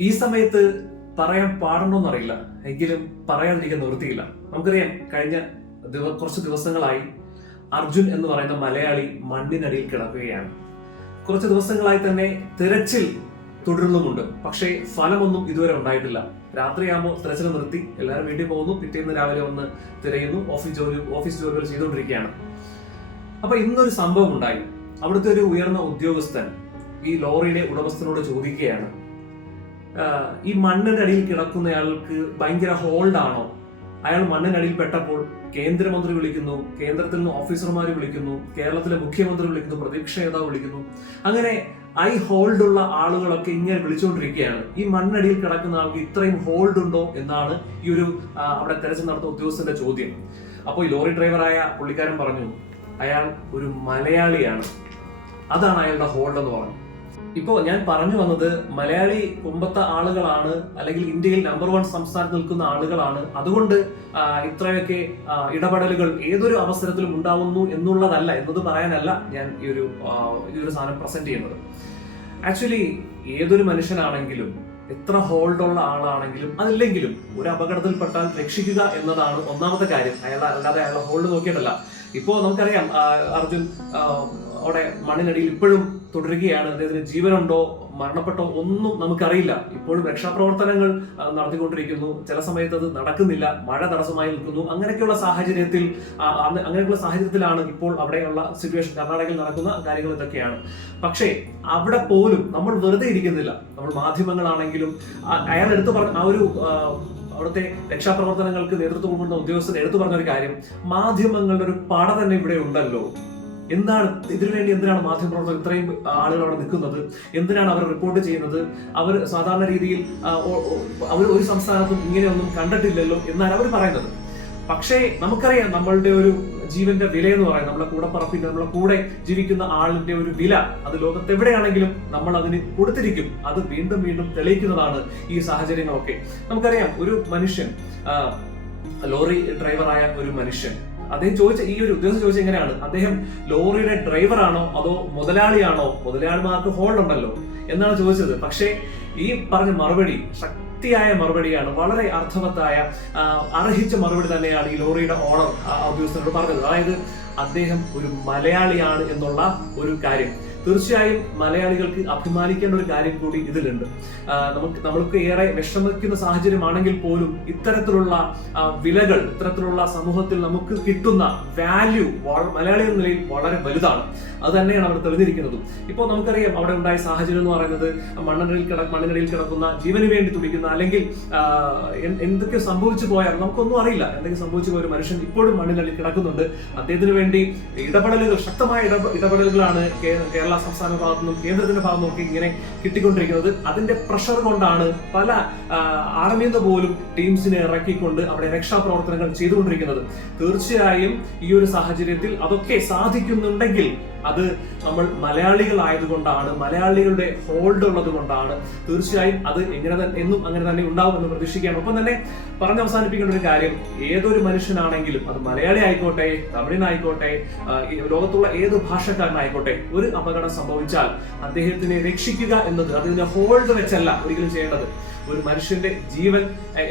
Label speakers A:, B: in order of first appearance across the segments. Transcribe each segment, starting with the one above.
A: ഈ സമയത്ത് പറയാൻ പാടണമെന്നറിയില്ല എങ്കിലും പറയാതിരിക്കാൻ നിവൃത്തിയില്ല. നമുക്കറിയാം കഴിഞ്ഞ കുറച്ച് ദിവസങ്ങളായി അർജുൻ എന്ന് പറയുന്ന മലയാളി മണ്ണിനടിയിൽ കിടക്കുകയാണ്. കുറച്ച് ദിവസങ്ങളായി തന്നെ തിരച്ചിൽ തുടരുന്നുമുണ്ട്. പക്ഷേ ഫലമൊന്നും ഇതുവരെ ഉണ്ടായിട്ടില്ല. രാത്രിയാകുമ്പോൾ തിരച്ചിൽ നിർത്തി. എല്ലാവരും വീട്ടിൽ പോകുന്നു. പിറ്റേന്ന് രാവിലെ വന്ന് തിരയുന്നു. ഓഫീസ് ജോലി ഓഫീസ് ജോലികൾ ചെയ്തുകൊണ്ടിരിക്കുകയാണ്. അപ്പൊ ഇന്നൊരു സംഭവം ഉണ്ടായി അവിടുത്തെ ഒരു ഉയർന്ന ഉദ്യോഗസ്ഥൻ ഈ ലോറിയുടെ ഉടമസ്ഥനോട് ചോദിക്കുകയാണ്. "ആഹ്, ഈ മണ്ണിന്റെ അടിയിൽ കിടക്കുന്നയാൾക്ക് ഭയങ്കര ഹോൾഡാണോ അയാൾ മണ്ണിനടിയിൽ പെട്ടപ്പോൾ കേന്ദ്രമന്ത്രി വിളിക്കുന്നു കേന്ദ്രത്തിൽ നിന്ന് ഓഫീസർമാർ വിളിക്കുന്നു കേരളത്തിലെ മുഖ്യമന്ത്രി വിളിക്കുന്നു പ്രതിപക്ഷ നേതാവ് വിളിക്കുന്നു. അങ്ങനെ ഐ ഹോൾഡുള്ള ആളുകളൊക്കെ ഇങ്ങനെ വിളിച്ചുകൊണ്ടിരിക്കുകയാണ് ഈ മണ്ണടിയിൽ കിടക്കുന്ന ആൾക്ക് ഇത്രയും ഹോൾഡ് ഉണ്ടോ എന്നാണ് ഈ ഒരു അവിടെ തെരച്ചിൽ നടത്തുന്ന ഉദ്യോഗസ്ഥന്റെ ചോദ്യം. അപ്പോൾ ഈ ലോറി ഡ്രൈവറായ പുള്ളിക്കാരൻ പറഞ്ഞു അയാൾ ഒരു മലയാളിയാണ്. അതാണ് അയാളുടെ ഹോൾഡ് എന്ന് പറഞ്ഞു. ഇപ്പോ ഞാൻ പറഞ്ഞു വന്നത് മലയാളി കുമ്പത്ത ആളുകളാണ് അല്ലെങ്കിൽ ഇന്ത്യയിൽ നമ്പർ വൺ സംസ്ഥാനത്ത് നിൽക്കുന്ന ആളുകളാണ്. അതുകൊണ്ട് ഇത്രയൊക്കെ ഇടപെടലുകൾ ഏതൊരു അവസരത്തിലും ഉണ്ടാവുന്നു എന്നുള്ളതല്ല എന്നത് പറയാനല്ല ഞാൻ ഈ ഒരു ഈ ഒരു സാധനം പ്രസന്റ് ചെയ്യുന്നത്. ആക്ച്വലി ഏതൊരു മനുഷ്യനാണെങ്കിലും എത്ര ഹോൾഡ് ഉള്ള ആളാണെങ്കിലും അതില്ലെങ്കിലും ഒരു അപകടത്തിൽപ്പെട്ടാൽ രക്ഷിക്കുക എന്നതാണ് ഒന്നാമത്തെ കാര്യം. അയാൾ അല്ലാതെ അയാളുടെ ഹോൾഡ് നോക്കിയിട്ടല്ല. ഇപ്പോ നമുക്കറിയാം അർജുൻ അവിടെ മണ്ണിനടിയിൽ ഇപ്പോഴും തുടരുകയാണ്. അദ്ദേഹത്തിന് ജീവനുണ്ടോ? മരണപ്പെട്ടോ? ഒന്നും നമുക്കറിയില്ല. ഇപ്പോഴും രക്ഷാപ്രവർത്തനങ്ങൾ നടത്തിക്കൊണ്ടിരിക്കുന്നു. ചില സമയത്ത് അത് നടക്കുന്നില്ല. മഴ തടസ്സമായി നിൽക്കുന്നു. അങ്ങനെയൊക്കെയുള്ള സാഹചര്യത്തിൽ അങ്ങനെയുള്ള സാഹചര്യത്തിലാണ് ഇപ്പോൾ അവിടെയുള്ള സിറ്റുവേഷൻ കർണാടകയിൽ നടക്കുന്ന കാര്യങ്ങൾ ഇതൊക്കെയാണ്. പക്ഷേ അവിടെ പോലും നമ്മൾ വെറുതെ ഇരിക്കുന്നില്ല. നമ്മൾ മാധ്യമങ്ങളാണെങ്കിലും അയാൾ എടുത്തു പറഞ്ഞ ആ ഒരു അവിടുത്തെ രക്ഷാപ്രവർത്തനങ്ങൾക്ക് നേതൃത്വം കൊടുക്കുന്ന ഉദ്യോഗസ്ഥർ എടുത്തു പറഞ്ഞ ഒരു കാര്യം മാധ്യമങ്ങളുടെ ഒരു പട തന്നെ ഇവിടെ ഉണ്ടല്ലോ. എന്താണ് ഇതിനുവേണ്ടി എന്തിനാണ് മാധ്യമപ്രവർത്തകർ ഇത്രയും ആളുകൾ അവിടെ നിൽക്കുന്നത്? എന്തിനാണ് അവർ റിപ്പോർട്ട് ചെയ്യുന്നത്? അവർ സാധാരണ രീതിയിൽ അവർ ഒരു സംസ്ഥാനത്തും ഇങ്ങനെയൊന്നും കണ്ടിട്ടില്ലല്ലോ എന്നാണ് അവർ പറയുന്നത്. പക്ഷേ നമുക്കറിയാം നമ്മളുടെ ഒരു ജീവന്റെ വില എന്ന് പറയുന്നത് നമ്മളെ കൂടെ പറപ്പിന്റെ നമ്മളെ കൂടെ ജീവിക്കുന്ന ആളിന്റെ ഒരു വില. അത് ലോകത്ത് എവിടെയാണെങ്കിലും നമ്മൾ അതിന് കൊടുത്തിരിക്കും. അത് വീണ്ടും വീണ്ടും തെളിയിക്കുന്നതാണ് ഈ സാഹചര്യങ്ങളൊക്കെ. നമുക്കറിയാം ഒരു മനുഷ്യൻ ലോറി ഡ്രൈവറായ ഒരു മനുഷ്യൻ. അദ്ദേഹം ചോദിച്ച ഈ ഒരു ഉദ്ദേശം ചോദിച്ച എങ്ങനെയാണ്? അദ്ദേഹം ലോറിയുടെ ഡ്രൈവറാണോ അതോ മുതലാളിയാണോ? മുതലാളിമാർക്ക് ഹോൾഡ് ഉണ്ടല്ലോ എന്നാണ് ചോദിച്ചത്. പക്ഷേ ഈ പറഞ്ഞ മറുപടി ശക്തിയായ മറുപടിയാണ് വളരെ അർത്ഥവത്തായ അർഹിച്ച മറുപടി തന്നെയാണ് ഈ ലോറിയുടെ ഓണർ ഉദ്യോഗസ്ഥനോട് പറഞ്ഞത്. അതായത് അദ്ദേഹം ഒരു മലയാളിയാണ് എന്നുള്ള ഒരു കാര്യം. തീർച്ചയായും മലയാളികൾക്ക് അഭിമാനിക്കേണ്ട ഒരു കാര്യം കൂടി ഇതിലുണ്ട്. നമുക്ക് നമ്മൾക്ക് ഏറെ വിഷമിക്കുന്ന സാഹചര്യമാണെങ്കിൽ പോലും ഇത്തരത്തിലുള്ള വിലകൾ ഇത്തരത്തിലുള്ള സമൂഹത്തിൽ നമുക്ക് കിട്ടുന്ന വാല്യൂ മലയാളി എന്ന നിലയിൽ വളരെ വലുതാണ്. അത് തന്നെയാണ് അവിടെ തെളിഞ്ഞിരിക്കുന്നതും. ഇപ്പോൾ നമുക്കറിയാം അവിടെ ഉണ്ടായ സാഹചര്യം എന്ന് പറയുന്നത് മണ്ണിനടിയിൽ കിട മണ്ണിനടിയിൽ കിടക്കുന്ന ജീവന് വേണ്ടി തുടിക്കുന്ന അല്ലെങ്കിൽ എന്തൊക്കെ സംഭവിച്ചു പോയാൽ നമുക്കൊന്നും അറിയില്ല. എന്തൊക്കെ സംഭവിച്ചു പോയ ഒരു മനുഷ്യൻ ഇപ്പോഴും മണ്ണിനടിയിൽ കിടക്കുന്നുണ്ട്. അദ്ദേഹത്തിന് വേണ്ടി ഇടപെടലുകൾ ശക്തമായ ഇടപെ- ഇടപെടലുകളാണ് കേ- കേരള സംസ്ഥാന ഭാഗത്തു നിന്നും കേന്ദ്രത്തിന്റെ ഭാഗത്തു നിന്നും ഇങ്ങനെ കിട്ടിക്കൊണ്ടിരിക്കുന്നത്. അതിന്റെ പ്രഷർ കൊണ്ടാണ് പല ആർമിയിൽ നിന്ന് പോലും ടീംസിനെ ഇറക്കിക്കൊണ്ട് അവിടെ രക്ഷാപ്രവർത്തനങ്ങൾ ചെയ്തുകൊണ്ടിരിക്കുന്നത്. തീർച്ചയായും ഈ ഒരു സാഹചര്യത്തിൽ അതൊക്കെ സാധിക്കുന്നുണ്ടെങ്കിൽ അത് നമ്മൾ മലയാളികളായതുകൊണ്ടാണ് മലയാളികളുടെ ഹോൾഡ് ഉള്ളത് കൊണ്ടാണ് തീർച്ചയായും അത് എങ്ങനെ എന്നും അങ്ങനെ തന്നെ ഉണ്ടാവും എന്ന് പ്രതീക്ഷിക്കുകയാണ്. ഒപ്പം തന്നെ പറഞ്ഞ് അവസാനിപ്പിക്കേണ്ട ഒരു കാര്യം ഏതൊരു മനുഷ്യനാണെങ്കിലും അത് മലയാളി ആയിക്കോട്ടെ തമിഴിനായിക്കോട്ടെ ലോകത്തുള്ള ഏത് ഭാഷക്കാരനായിക്കോട്ടെ ഒരു അപകടം സംഭവിച്ചാൽ അദ്ദേഹത്തിനെ രക്ഷിക്കുക എന്നത് അതിനെ ഹോൾഡ് വെച്ചല്ല ഒരിക്കലും ചെയ്യേണ്ടത്. ഒരു മനുഷ്യന്റെ ജീവൻ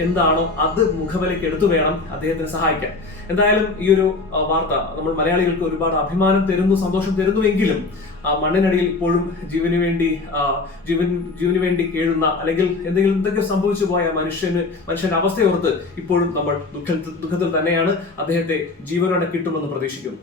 A: എന്താണോ അത് മുഖവിലേക്ക് എടുത്തു വേണം അദ്ദേഹത്തിന് സഹായിക്കാൻ. എന്തായാലും ഈ ഒരു വാർത്ത നമ്മൾ മലയാളികൾക്ക് ഒരുപാട് അഭിമാനം തരുന്നു സന്തോഷം തരുന്നുവെങ്കിലും ആ മണ്ണിനടിയിൽ ഇപ്പോഴും ജീവന് വേണ്ടി ജീവൻ ജീവന് വേണ്ടി കേഴുന്ന അല്ലെങ്കിൽ എന്തെങ്കിലും എന്തൊക്കെ സംഭവിച്ചു പോയ മനുഷ്യന് മനുഷ്യന്റെ അവസ്ഥയോർത്ത് ഇപ്പോഴും നമ്മൾ ദുഃഖ ദുഃഖത്തിൽ തന്നെയാണ് അദ്ദേഹത്തെ ജീവനോടെ കിട്ടുമെന്ന് പ്രതീക്ഷിക്കുന്നു.